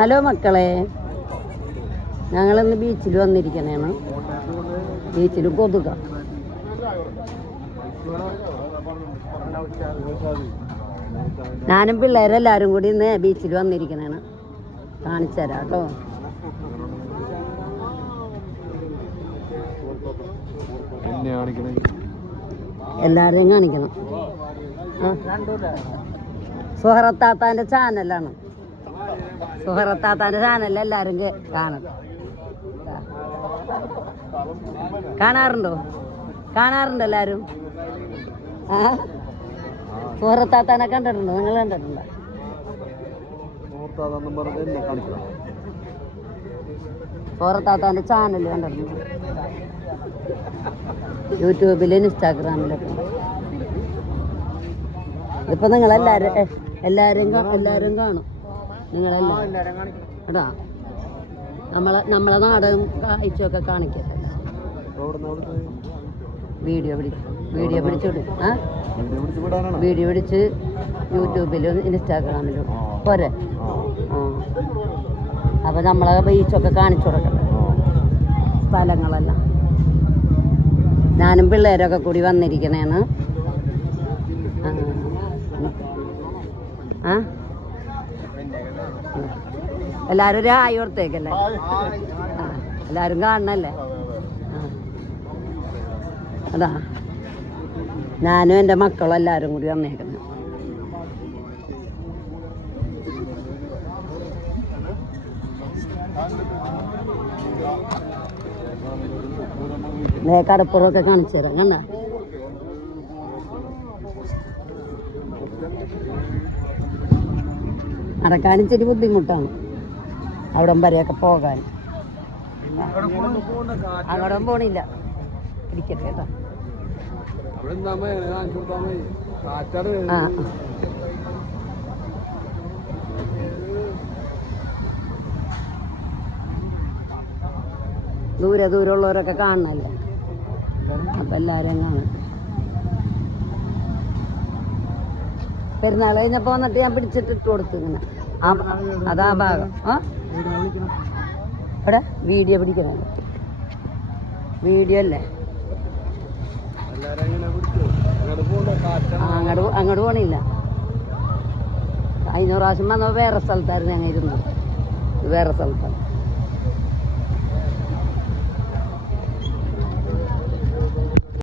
Hello മക്കളെ, ഞങ്ങളിന്ന് ബീച്ചിൽ വന്നിരിക്കണേണ്. ബീച്ചിൽ കൊതുക. ഞാനും പിള്ളേരെല്ലാവരും കൂടി ഇന്ന് ബീച്ചിൽ വന്നിരിക്കണേണ്. കാണിച്ചു തരാം കേട്ടോ. എല്ലാരെയും കാണിക്കണം. സുഹറത്താത്താൻ്റെ ചാനലാണ്. സുഹറത്താത്താൻ്റെ ചാനൽ എല്ലാവരും കാണണം. കാണാറുണ്ടോ എല്ലാവരും? സുഹറത്താത്താനെ കണ്ടിട്ടുണ്ടോ? നിങ്ങൾ കണ്ടിട്ടുണ്ടോ? സുഹറത്താത്താൻ്റെ ചാനൽ കണ്ടിട്ടുണ്ടോ? യൂട്യൂബിലും ഇൻസ്റ്റാഗ്രാമിലൊക്കെ. ഇതിപ്പോ നിങ്ങളെല്ലാരും കാണും. നിങ്ങളെല്ലാരും എടാ, നമ്മളെ നാടകം കാഴ്ചയൊക്കെ കാണിക്കട്ടെ. വീഡിയോ പിടിച്ച് യൂട്യൂബിലും ഇൻസ്റ്റാഗ്രാമിലും പോരെ. അപ്പൊ നമ്മളെ ബീച്ചൊക്കെ കാണിച്ചു കൊടുക്കട്ടെ, സ്ഥലങ്ങളെല്ലാം. ഞാനും പിള്ളേരൊക്കെ കൂടി വന്നിരിക്കണേന്ന്. എല്ലാരും ഒരു ആയി ഓർത്തേക്കല്ലേ? എല്ലാരും കാണണല്ലേ? അതാ ഞാനും എൻ്റെ മക്കളും എല്ലാരും കൂടി വന്നേക്കുന്നു. കടപ്പുറമൊക്കെ കാണിച്ചു തരാം. കണ്ട നടക്കാൻ ഇച്ചിരി ബുദ്ധിമുട്ടാണ്, അവിടം വരെയൊക്കെ പോകാൻ. അങ്ങോട്ടും പോണില്ല. ഇരിക്കട്ടെ കേട്ടോ. ദൂരമുള്ളവരൊക്കെ കാണണല്ലേ, അപ്പൊ എല്ലാരും കാണും. പെരുന്നാൾ കഴിഞ്ഞപ്പോ വന്നിട്ട് ഞാൻ പിടിച്ചിട്ട് ഇട്ട് കൊടുത്തു ഇങ്ങനെ. അതാ ഭാഗം. ഇവിടെ വീഡിയോ പിടിക്കണല്ലോ. വീഡിയോ അല്ലേ? അങ്ങോട്ട് പോണില്ല. കഴിഞ്ഞ പ്രാവശ്യം വന്നപ്പോ വേറെ സ്ഥലത്തായിരുന്നു ഞങ്ങൾ ഇരുന്നത്. വേറെ സ്ഥലത്താണ്.